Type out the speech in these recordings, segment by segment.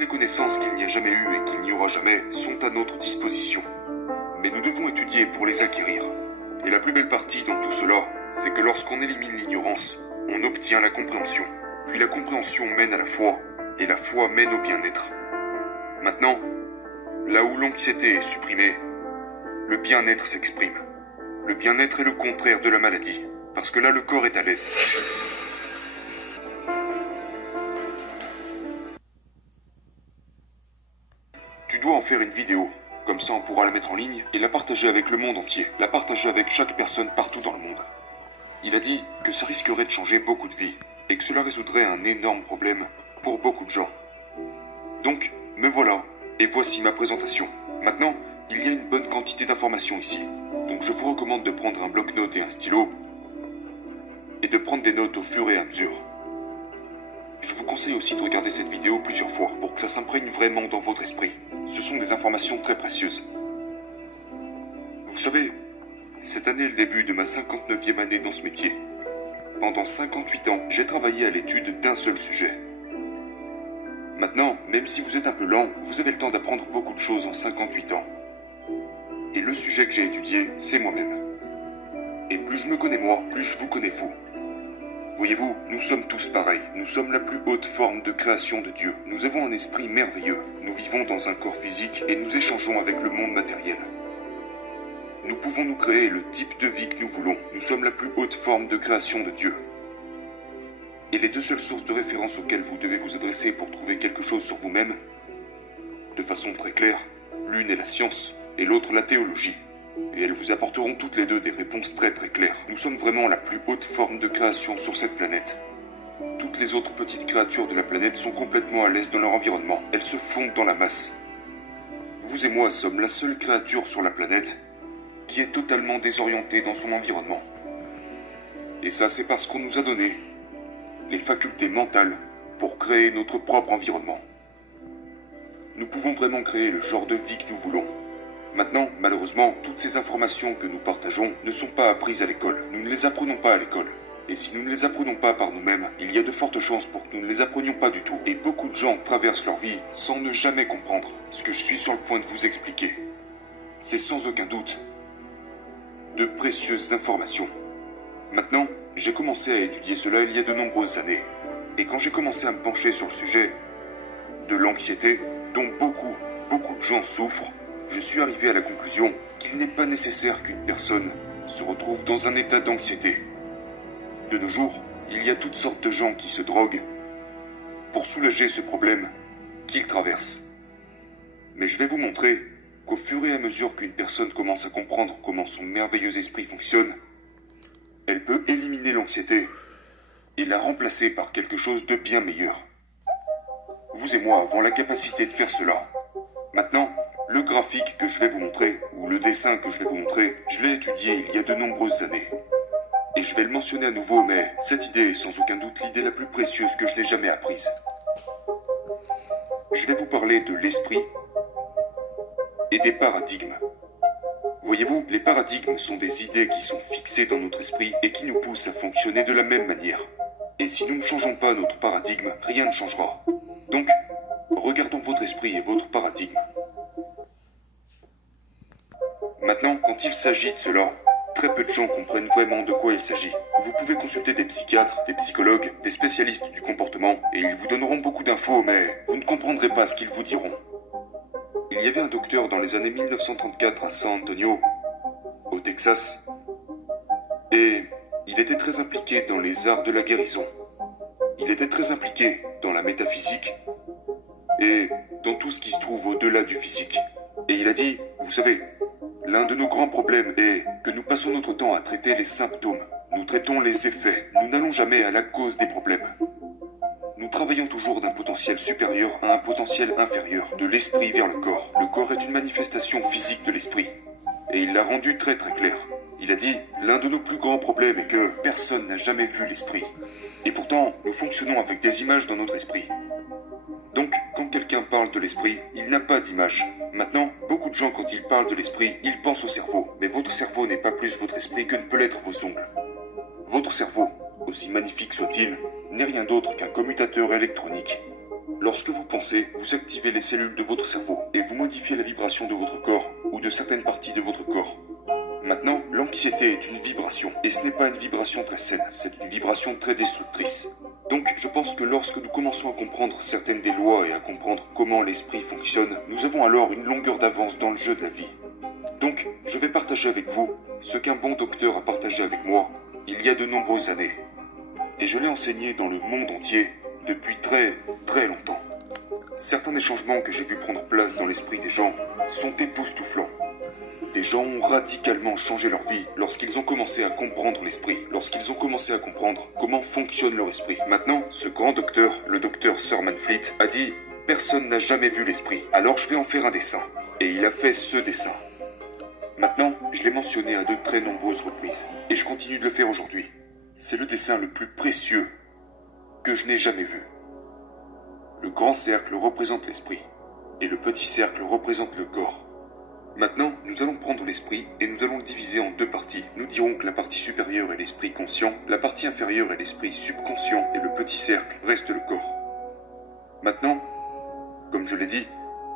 Les connaissances qu'il n'y a jamais eues et qu'il n'y aura jamais sont à notre disposition. Mais nous devons étudier pour les acquérir. Et la plus belle partie dans tout cela, c'est que lorsqu'on élimine l'ignorance, on obtient la compréhension. Puis la compréhension mène à la foi, et la foi mène au bien-être. Maintenant, là où l'anxiété est supprimée, le bien-être s'exprime. Le bien-être est le contraire de la maladie, parce que là le corps est à l'aise. Tu dois en faire une vidéo, comme ça on pourra la mettre en ligne et la partager avec le monde entier, la partager avec chaque personne partout dans le monde. Il a dit que ça risquerait de changer beaucoup de vies, et que cela résoudrait un énorme problème pour beaucoup de gens. Donc, me voilà, et voici ma présentation. Maintenant, il y a une bonne quantité d'informations ici, donc je vous recommande de prendre un bloc-notes et un stylo, et de prendre des notes au fur et à mesure. Je vous conseille aussi de regarder cette vidéo plusieurs fois, pour que ça s'imprègne vraiment dans votre esprit. Ce sont des informations très précieuses. Vous savez, cette année est le début de ma 59e année dans ce métier. Pendant 58 ans, j'ai travaillé à l'étude d'un seul sujet. Maintenant, même si vous êtes un peu lent, vous avez le temps d'apprendre beaucoup de choses en 58 ans. Et le sujet que j'ai étudié, c'est moi-même. Et plus je me connais moi, plus je vous connais vous. Voyez-vous, nous sommes tous pareils. Nous sommes la plus haute forme de création de Dieu. Nous avons un esprit merveilleux. Nous vivons dans un corps physique et nous échangeons avec le monde matériel. Nous pouvons nous créer le type de vie que nous voulons. Nous sommes la plus haute forme de création de Dieu. Et les deux seules sources de référence auxquelles vous devez vous adresser pour trouver quelque chose sur vous-même, de façon très claire, l'une est la science et l'autre la théologie. Et elles vous apporteront toutes les deux des réponses très très claires. Nous sommes vraiment la plus haute forme de création sur cette planète. Toutes les autres petites créatures de la planète sont complètement à l'aise dans leur environnement. Elles se fondent dans la masse. Vous et moi sommes la seule créature sur la planète qui est totalement désorientée dans son environnement. Et ça, c'est parce qu'on nous a donné les facultés mentales pour créer notre propre environnement. Nous pouvons vraiment créer le genre de vie que nous voulons. Maintenant, malheureusement, toutes ces informations que nous partageons ne sont pas apprises à l'école. Nous ne les apprenons pas à l'école. Et si nous ne les apprenons pas par nous-mêmes, il y a de fortes chances pour que nous ne les apprenions pas du tout. Et beaucoup de gens traversent leur vie sans ne jamais comprendre ce que je suis sur le point de vous expliquer. C'est sans aucun doute de précieuses informations. Maintenant, j'ai commencé à étudier cela il y a de nombreuses années. Et quand j'ai commencé à me pencher sur le sujet de l'anxiété, dont beaucoup de gens souffrent, je suis arrivé à la conclusion qu'il n'est pas nécessaire qu'une personne se retrouve dans un état d'anxiété. De nos jours, il y a toutes sortes de gens qui se droguent pour soulager ce problème qu'ils traversent. Mais je vais vous montrer qu'au fur et à mesure qu'une personne commence à comprendre comment son merveilleux esprit fonctionne, elle peut éliminer l'anxiété et la remplacer par quelque chose de bien meilleur. Vous et moi avons la capacité de faire cela. Maintenant, le graphique que je vais vous montrer, ou le dessin que je vais vous montrer, je l'ai étudié il y a de nombreuses années. Et je vais le mentionner à nouveau, mais cette idée est sans aucun doute l'idée la plus précieuse que je n'ai jamais apprise. Je vais vous parler de l'esprit et des paradigmes. Voyez-vous, les paradigmes sont des idées qui sont fixées dans notre esprit et qui nous poussent à fonctionner de la même manière. Et si nous ne changeons pas notre paradigme, rien ne changera. Donc, regardons votre esprit et votre paradigme. Maintenant, quand il s'agit de cela, très peu de gens comprennent vraiment de quoi il s'agit. Vous pouvez consulter des psychiatres, des psychologues, des spécialistes du comportement, et ils vous donneront beaucoup d'infos, mais vous ne comprendrez pas ce qu'ils vous diront. Il y avait un docteur dans les années 1934 à San Antonio, au Texas, et il était très impliqué dans les arts de la guérison. Il était très impliqué dans la métaphysique et dans tout ce qui se trouve au-delà du physique. Et il a dit, vous savez, l'un de nos grands problèmes est que nous passons notre temps à traiter les symptômes. Nous traitons les effets. Nous n'allons jamais à la cause des problèmes. Nous travaillons toujours d'un potentiel supérieur à un potentiel inférieur, de l'esprit vers le corps. Le corps est une manifestation physique de l'esprit. Et il l'a rendu très très clair. Il a dit, l'un de nos plus grands problèmes est que personne n'a jamais vu l'esprit. Et pourtant, nous fonctionnons avec des images dans notre esprit. Donc, quand quelqu'un parle de l'esprit, il n'a pas d'image. Maintenant, beaucoup de gens, quand ils parlent de l'esprit, ils pensent au cerveau. Mais votre cerveau n'est pas plus votre esprit que ne peut l'être vos ongles. Votre cerveau, aussi magnifique soit-il, n'est rien d'autre qu'un commutateur électronique. Lorsque vous pensez, vous activez les cellules de votre cerveau et vous modifiez la vibration de votre corps ou de certaines parties de votre corps. Maintenant, l'anxiété est une vibration, et ce n'est pas une vibration très saine, c'est une vibration très destructrice. Donc, je pense que lorsque nous commençons à comprendre certaines des lois et à comprendre comment l'esprit fonctionne, nous avons alors une longueur d'avance dans le jeu de la vie. Donc, je vais partager avec vous ce qu'un bon docteur a partagé avec moi il y a de nombreuses années. Et je l'ai enseigné dans le monde entier depuis très, très longtemps. Certains des changements que j'ai vu prendre place dans l'esprit des gens sont époustouflants. Des gens ont radicalement changé leur vie lorsqu'ils ont commencé à comprendre l'esprit, lorsqu'ils ont commencé à comprendre comment fonctionne leur esprit. Maintenant, ce grand docteur, le docteur Sir Manfleet, a dit « Personne n'a jamais vu l'esprit, alors je vais en faire un dessin. » Et il a fait ce dessin. Maintenant, je l'ai mentionné à de très nombreuses reprises, et je continue de le faire aujourd'hui. C'est le dessin le plus précieux que je n'ai jamais vu. Le grand cercle représente l'esprit, et le petit cercle représente le corps. Maintenant, nous allons prendre l'esprit et nous allons le diviser en deux parties. Nous dirons que la partie supérieure est l'esprit conscient, la partie inférieure est l'esprit subconscient et le petit cercle reste le corps. Maintenant, comme je l'ai dit,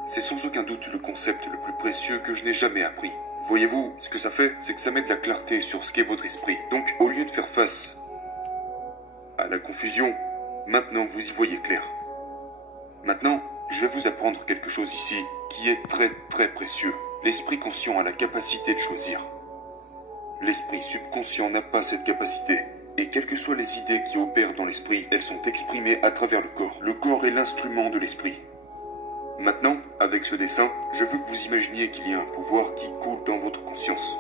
c'est sans aucun doute le concept le plus précieux que je n'ai jamais appris. Voyez-vous, ce que ça fait, c'est que ça met de la clarté sur ce qu'est votre esprit. Donc, au lieu de faire face à la confusion, maintenant vous y voyez clair. Maintenant, je vais vous apprendre quelque chose ici qui est très très précieux. L'esprit conscient a la capacité de choisir. L'esprit subconscient n'a pas cette capacité. Et quelles que soient les idées qui opèrent dans l'esprit, elles sont exprimées à travers le corps. Le corps est l'instrument de l'esprit. Maintenant, avec ce dessin, je veux que vous imaginiez qu'il y a un pouvoir qui coule dans votre conscience.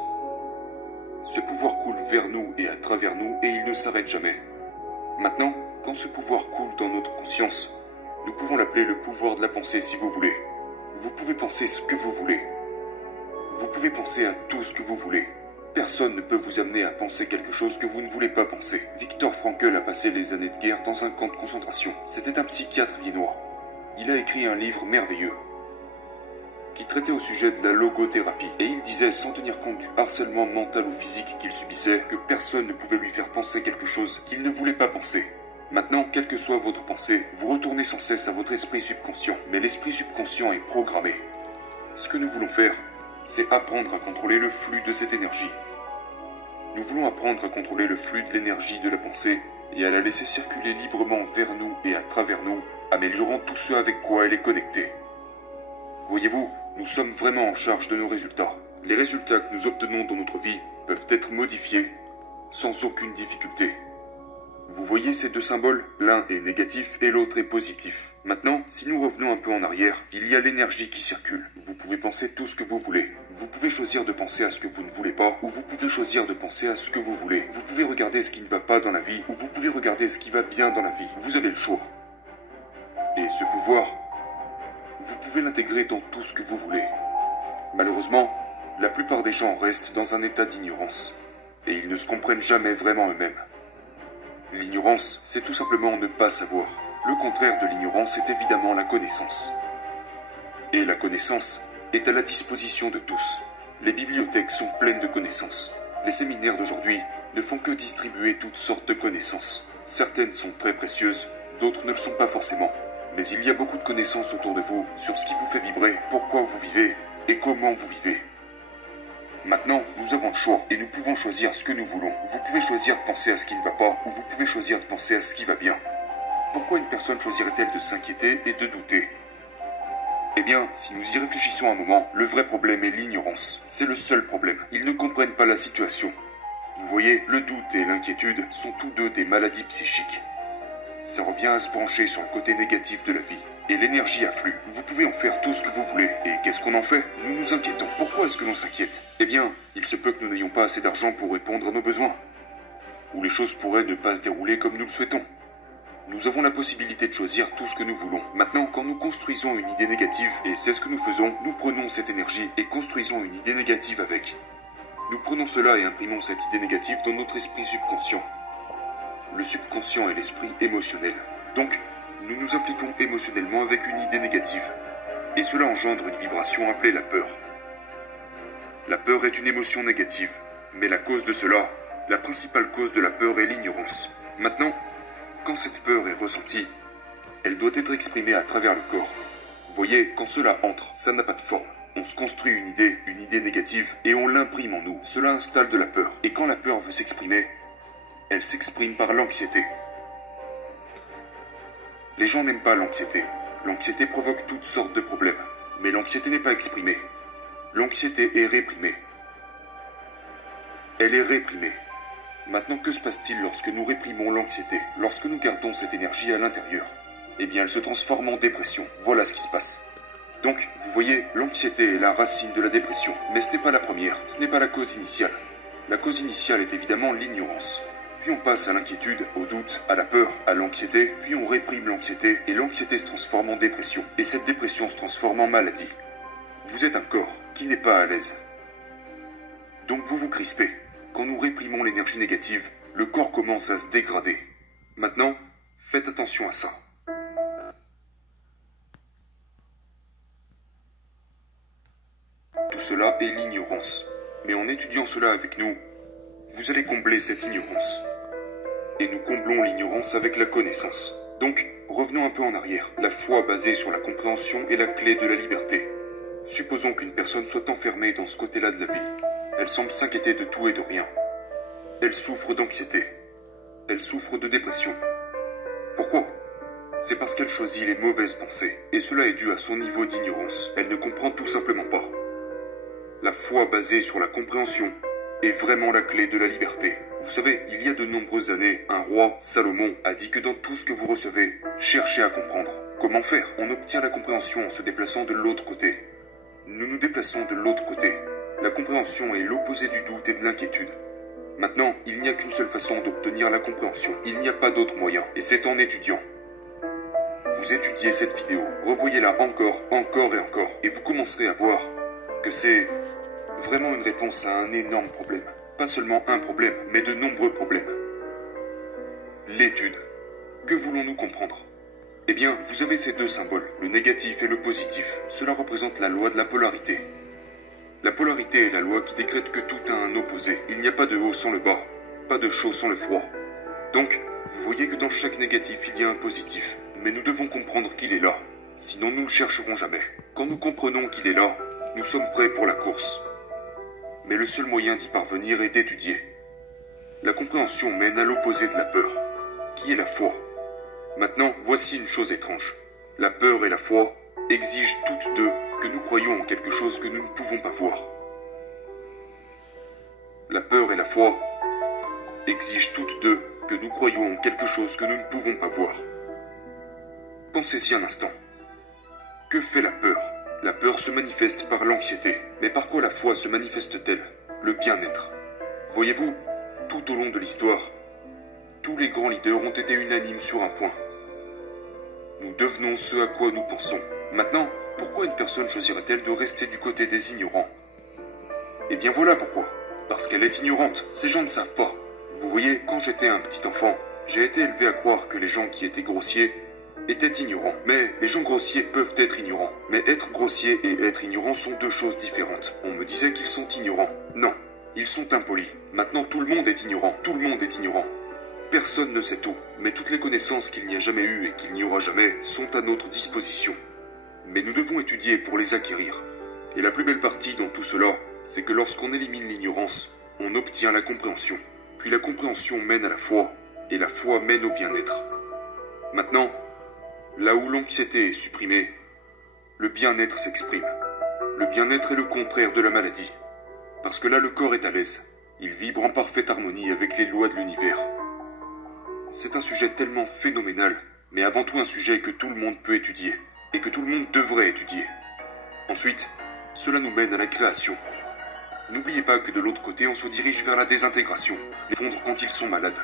Ce pouvoir coule vers nous et à travers nous et il ne s'arrête jamais. Maintenant, quand ce pouvoir coule dans notre conscience, nous pouvons l'appeler le pouvoir de la pensée si vous voulez. Vous pouvez penser ce que vous voulez. Vous pouvez penser à tout ce que vous voulez. Personne ne peut vous amener à penser quelque chose que vous ne voulez pas penser. Viktor Frankl a passé les années de guerre dans un camp de concentration. C'était un psychiatre viennois. Il a écrit un livre merveilleux qui traitait au sujet de la logothérapie. Et il disait, sans tenir compte du harcèlement mental ou physique qu'il subissait, que personne ne pouvait lui faire penser quelque chose qu'il ne voulait pas penser. Maintenant, quelle que soit votre pensée, vous retournez sans cesse à votre esprit subconscient. Mais l'esprit subconscient est programmé. Ce que nous voulons faire, c'est apprendre à contrôler le flux de cette énergie. Nous voulons apprendre à contrôler le flux de l'énergie de la pensée et à la laisser circuler librement vers nous et à travers nous, améliorant tout ce avec quoi elle est connectée. Voyez-vous, nous sommes vraiment en charge de nos résultats. Les résultats que nous obtenons dans notre vie peuvent être modifiés sans aucune difficulté. Vous voyez ces deux symboles? L'un est négatif et l'autre est positif. Maintenant, si nous revenons un peu en arrière, il y a l'énergie qui circule. Vous pouvez penser tout ce que vous voulez. Vous pouvez choisir de penser à ce que vous ne voulez pas, ou vous pouvez choisir de penser à ce que vous voulez. Vous pouvez regarder ce qui ne va pas dans la vie, ou vous pouvez regarder ce qui va bien dans la vie. Vous avez le choix. Et ce pouvoir, vous pouvez l'intégrer dans tout ce que vous voulez. Malheureusement, la plupart des gens restent dans un état d'ignorance, et ils ne se comprennent jamais vraiment eux-mêmes. L'ignorance, c'est tout simplement ne pas savoir. Le contraire de l'ignorance est évidemment la connaissance. Et la connaissance est à la disposition de tous. Les bibliothèques sont pleines de connaissances. Les séminaires d'aujourd'hui ne font que distribuer toutes sortes de connaissances. Certaines sont très précieuses, d'autres ne le sont pas forcément. Mais il y a beaucoup de connaissances autour de vous sur ce qui vous fait vibrer, pourquoi vous vivez et comment vous vivez. Maintenant, nous avons le choix et nous pouvons choisir ce que nous voulons. Vous pouvez choisir de penser à ce qui ne va pas ou vous pouvez choisir de penser à ce qui va bien. Pourquoi une personne choisirait-elle de s'inquiéter et de douter? Eh bien, si nous y réfléchissons un moment, le vrai problème est l'ignorance. C'est le seul problème. Ils ne comprennent pas la situation. Vous voyez, le doute et l'inquiétude sont tous deux des maladies psychiques. Ça revient à se brancher sur le côté négatif de la vie. Et l'énergie afflue. Vous pouvez en faire tout ce que vous voulez. Et qu'est-ce qu'on en fait? Nous nous inquiétons. Pourquoi est-ce que l'on s'inquiète? Eh bien, il se peut que nous n'ayons pas assez d'argent pour répondre à nos besoins. Ou les choses pourraient ne pas se dérouler comme nous le souhaitons. Nous avons la possibilité de choisir tout ce que nous voulons. Maintenant, quand nous construisons une idée négative, et c'est ce que nous faisons, nous prenons cette énergie et construisons une idée négative avec. Nous prenons cela et imprimons cette idée négative dans notre esprit subconscient. Le subconscient est l'esprit émotionnel. Donc, nous nous impliquons émotionnellement avec une idée négative. Et cela engendre une vibration appelée la peur. La peur est une émotion négative. Mais la cause de cela, la principale cause de la peur est l'ignorance. Maintenant, quand cette peur est ressentie, elle doit être exprimée à travers le corps. Voyez, quand cela entre, ça n'a pas de forme. On se construit une idée négative, et on l'imprime en nous. Cela installe de la peur. Et quand la peur veut s'exprimer, elle s'exprime par l'anxiété. Les gens n'aiment pas l'anxiété. L'anxiété provoque toutes sortes de problèmes. Mais l'anxiété n'est pas exprimée. L'anxiété est réprimée. Elle est réprimée. Maintenant, que se passe-t-il lorsque nous réprimons l'anxiété? Lorsque nous gardons cette énergie à l'intérieur? Eh bien, elle se transforme en dépression. Voilà ce qui se passe. Donc, vous voyez, l'anxiété est la racine de la dépression. Mais ce n'est pas la première, ce n'est pas la cause initiale. La cause initiale est évidemment l'ignorance. Puis on passe à l'inquiétude, au doute, à la peur, à l'anxiété, puis on réprime l'anxiété, et l'anxiété se transforme en dépression. Et cette dépression se transforme en maladie. Vous êtes un corps qui n'est pas à l'aise. Donc vous vous crispez. Quand nous réprimons l'énergie négative, le corps commence à se dégrader. Maintenant, faites attention à ça. Tout cela est l'ignorance. Mais en étudiant cela avec nous, vous allez combler cette ignorance. Et nous comblons l'ignorance avec la connaissance. Donc, revenons un peu en arrière. La foi basée sur la compréhension est la clé de la liberté. Supposons qu'une personne soit enfermée dans ce côté-là de la vie. Elle semble s'inquiéter de tout et de rien. Elle souffre d'anxiété. Elle souffre de dépression. Pourquoi? C'est parce qu'elle choisit les mauvaises pensées. Et cela est dû à son niveau d'ignorance. Elle ne comprend tout simplement pas. La foi basée sur la compréhension est vraiment la clé de la liberté. Vous savez, il y a de nombreuses années, un roi, Salomon, a dit que dans tout ce que vous recevez, cherchez à comprendre. Comment faire? On obtient la compréhension en se déplaçant de l'autre côté. Nous nous déplaçons de l'autre côté. La compréhension est l'opposé du doute et de l'inquiétude. Maintenant, il n'y a qu'une seule façon d'obtenir la compréhension. Il n'y a pas d'autre moyen, et c'est en étudiant. Vous étudiez cette vidéo, revoyez-la encore et encore, et vous commencerez à voir que c'est vraiment une réponse à un énorme problème. Pas seulement un problème, mais de nombreux problèmes. L'étude. Que voulons-nous comprendre? Eh bien, vous avez ces deux symboles, le négatif et le positif. Cela représente la loi de la polarité. La polarité est la loi qui décrète que tout a un opposé. Il n'y a pas de haut sans le bas, pas de chaud sans le froid. Donc, vous voyez que dans chaque négatif, il y a un positif. Mais nous devons comprendre qu'il est là. Sinon, nous ne le chercherons jamais. Quand nous comprenons qu'il est là, nous sommes prêts pour la course. Mais le seul moyen d'y parvenir est d'étudier. La compréhension mène à l'opposé de la peur, qui est la foi. Maintenant, voici une chose étrange. La peur et la foi exigent toutes deux que nous croyions en quelque chose que nous ne pouvons pas voir. La peur et la foi exigent toutes deux que nous croyions en quelque chose que nous ne pouvons pas voir. Pensez-y un instant. Que fait la peur? La peur se manifeste par l'anxiété. Mais par quoi la foi se manifeste-t-elle? Le bien-être. Voyez-vous, tout au long de l'histoire, tous les grands leaders ont été unanimes sur un point. Nous devenons ce à quoi nous pensons. Maintenant, pourquoi une personne choisirait-elle de rester du côté des ignorants? Eh bien voilà pourquoi. Parce qu'elle est ignorante. Ces gens ne savent pas. Vous voyez, quand j'étais un petit enfant, j'ai été élevé à croire que les gens qui étaient grossiers étaient ignorants. Mais les gens grossiers peuvent être ignorants. Mais être grossier et être ignorant sont deux choses différentes. On me disait qu'ils sont ignorants. Non, ils sont impolis. Maintenant, tout le monde est ignorant. Tout le monde est ignorant. Personne ne sait tout. Mais toutes les connaissances qu'il n'y a jamais eues et qu'il n'y aura jamais sont à notre disposition. Mais nous devons étudier pour les acquérir. Et la plus belle partie dans tout cela, c'est que lorsqu'on élimine l'ignorance, on obtient la compréhension. Puis la compréhension mène à la foi, et la foi mène au bien-être. Maintenant, là où l'anxiété est supprimée, le bien-être s'exprime. Le bien-être est le contraire de la maladie. Parce que là, le corps est à l'aise. Il vibre en parfaite harmonie avec les lois de l'univers. C'est un sujet tellement phénoménal, mais avant tout un sujet que tout le monde peut étudier, et que tout le monde devrait étudier. Ensuite, cela nous mène à la création. N'oubliez pas que de l'autre côté, on se dirige vers la désintégration, les fondre quand ils sont malades.